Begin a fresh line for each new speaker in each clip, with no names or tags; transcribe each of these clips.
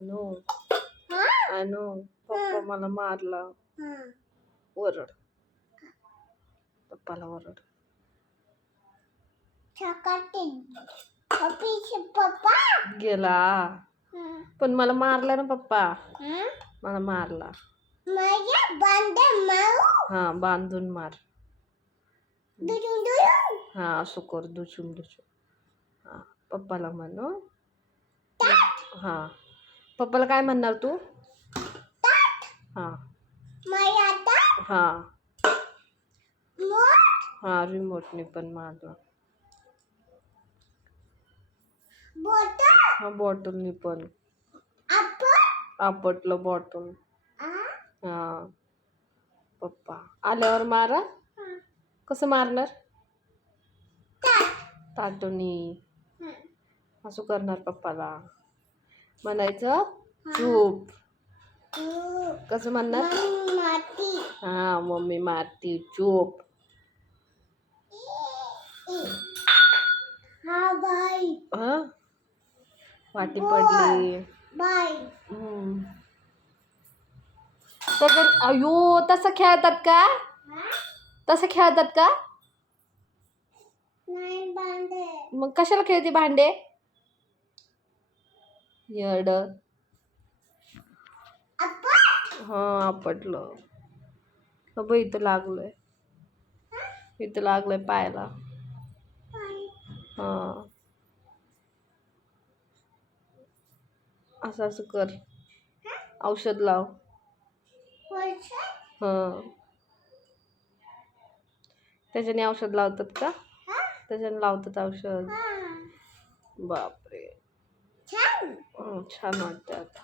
अनु अनु पप्पा मला मारला ओरड पप्पाला ओरड
पप्पा
गेला पण मला मारला ना पप्पा मला मारला हा बांधून मार हा असं कर दुचून दुचून हा पप्पाला म्हण हं. पप्पाला काय म्हणणार तू? हा. हा. हा रिमोटने पण मारला
बोटल
हा बॉटलनी पण. आपटलं बॉटल हा. पप्पा आल्यावर मारा. कसं मारणार? ताटोनी असं करणार पप्पाला. म्हणायचं चूप. कसं म्हणणार? हा मम्मी मारती. चूप.
हा
हा वाटी पडली. त्याच्यात अयो तसं खेळतात का? तसं खेळतात का? मग कशाला खेळते भांडे? येड. हां आपटलं. हो इथं लागलंय. इथं लागलंय पायाला. हा. असं असं कर. औषध लाव.
वर्ष
हा. त्याच्याने औषध लावतात का? त्याच्याने लावतात औषध. बापरे. छान. वाटतं आता.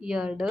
यड